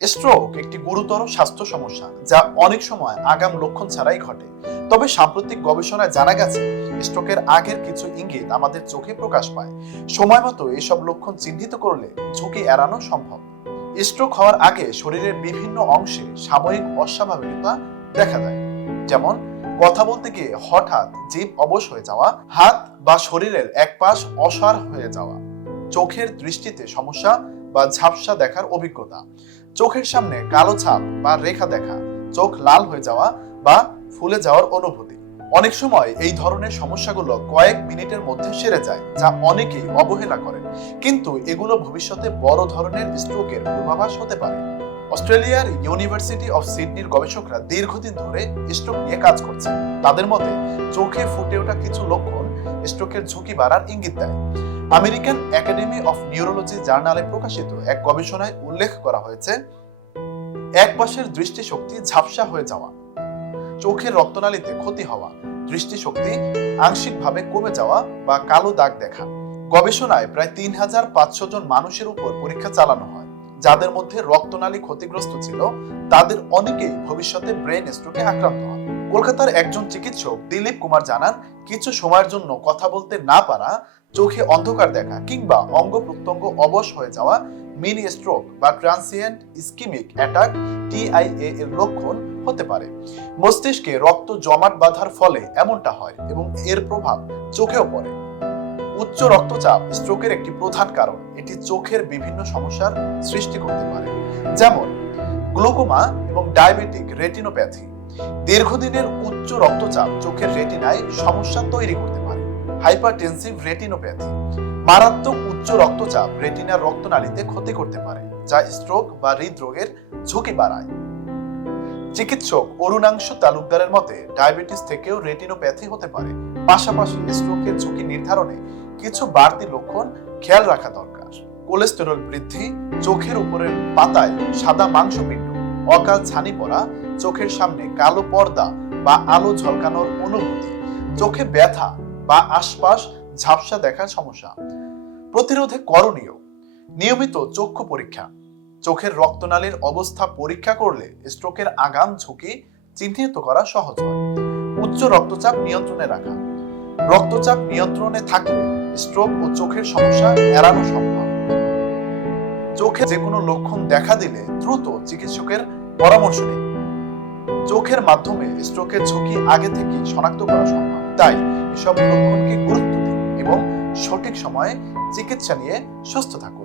Stroke একটি গুরুতর স্বাস্থ্য সমস্যা যা অনেক সময় আগাম লক্ষণ ছাড়াই ঘটে। তবে সাম্প্রতিক গবেষণায় জানা গেছে স্ট্রোকের আগের কিছু ইঙ্গিত আমাদের চোখে প্রকাশ পায়। সময় মতো এসব লক্ষণ চিহ্নিত করলে ঝুঁকি এড়ানো সম্ভব। স্ট্রোক হওয়ার আগে শরীরের বিভিন্ন অংশে সাময়িক অস্বাভাবিকতা দেখা দেয়, যেমন কথা বলতে গিয়ে হঠাৎ জিভ অবশ হয়ে যাওয়া, হাত বা শরীরের এক পাশ অসাড় হয়ে যাওয়া, চোখের দৃষ্টিতে সমস্যা বা ঝাপসা দেখার অভিজ্ঞতা, চোখের সামনে কালো ছাপ বা রেখা দেখা, চোখ লাল হয়ে যাওয়া বা ফুলে যাওয়ার অনুভূতি। অনেক সময় এই ধরনের সমস্যাগুলো কয়েক মিনিটের মধ্যে সেরে যায়, যা অনেকেই অবহেলা করেন, কিন্তু এগুলো ভবিষ্যতে বড় ধরনের স্ট্রোকের পূর্বাভাস হতে পারে। অস্ট্রেলিয়ার ইউনিভার্সিটি অফ সিডনির গবেষকরা দীর্ঘদিন ধরে স্ট্রোক নিয়ে কাজ করছেন। তাদের মতে চোখে ফুটে ওঠা কিছু লক্ষণ স্ট্রোকের ঝুঁকি বাড়ার ইঙ্গিত দেয়। আমেরিকান একাডেমি অফ নিউরোলজি জার্নালে প্রকাশিত এক গবেষণায় উল্লেখ করা হয়েছে, এক পাশের দৃষ্টিশক্তি ঝাপসা হয়ে যাওয়া, চোখের রক্তনালীতে ক্ষতি হওয়া, দৃষ্টিশক্তি আংশিকভাবে কমে যাওয়া বা কালো দাগ দেখা। গবেষণায় প্রায় ৩৫০০ জন মানুষের উপর পরীক্ষা চালানো হয়, যাদের মধ্যে রক্তনালী ক্ষতিগ্রস্ত ছিল। তাদের অনেকেই ভবিষ্যতে ব্রেন স্ট্রোকে আক্রান্ত হন। কলকাতার একজন চিকিৎসক দিলীপ কুমার জানান, কিছু সময়ের জন্য কথা বলতে না পারা, চোখে অন্ধকার দেখা কিংবা অঙ্গ প্রত্যঙ্গ অবশ হয়ে যাওয়া মিনি স্ট্রোক বা ট্রান্সিয়েন্ট ইস্কিমিক অ্যাটাক TIA এর লক্ষণ হতে পারে। মস্তিষ্কে রক্ত জমাট বাঁধার ফলে এমনটা হয় এবং এর প্রভাব চোখেও পড়ে। উচ্চ রক্তচাপ স্ট্রোকের একটি প্রধান কারণ। এটি চোখের বিভিন্ন সমস্যার সৃষ্টি করতে পারে, যেমন গ্লুকোমা এবং ডায়াবেটিক রেটিনোপ্যাথি। দীর্ঘদিনের উচ্চ রক্তচাপ চোখের রেটিনায় সমস্যা তৈরি করতে পারে। হাইপারটেনসিভ রেটিনোপ্যাথি, মারাত্মক উচ্চ রক্তচাপ রেটিনার রক্তনালীতে ক্ষতি করতে পারে, যা স্ট্রোক বা হৃদরোগের ঝুঁকি বাড়ায়। চিকিৎসক অরুণাংশু তালুকদারের মতে ডায়াবেটিস থেকেও রেটিনোপ্যাথি হতে পারে। পাশাপাশি স্ট্রোকের ঝুঁকি নির্ধারণে কিছু বাড়তি লক্ষণ খেয়াল রাখা দরকার। কোলেস্টেরল বৃদ্ধি, চোখের উপরের পাতায় সাদা মাংসপিণ্ড, অকাল ছানি পড়া, চোখের সামনে কালো পর্দা বা আলো ঝলকানোর অনুভূতি, চোখে ব্যথা বা আশপাশ ঝাপসা দেখার সমস্যা। প্রতিরোধে করণীয়: নিয়মিত চক্ষু পরীক্ষা, চোখের রক্তনালীর অবস্থা পরীক্ষা করলে স্ট্রোকের আগাম ঝুঁকি চিহ্নিত করা সহজ হয়। উচ্চ রক্তচাপ নিয়ন্ত্রণে রাখা, রক্তচাপ নিয়ন্ত্রণে থাকলে স্ট্রোক ও চোখের সমস্যা এড়ানো সম্ভব। চোখে যে কোনো লক্ষণ দেখা দিলে দ্রুত চিকিৎসকের পরামর্শ নিন। চোখের মাধ্যমে স্ট্রোকের ঝুঁকি আগে থেকে শনাক্ত করা সম্ভব, তাই এসব লক্ষণকে গুরুত্ব দিন এবং সঠিক সময়ে চিকিৎসা নিয়ে সুস্থ থাকুন।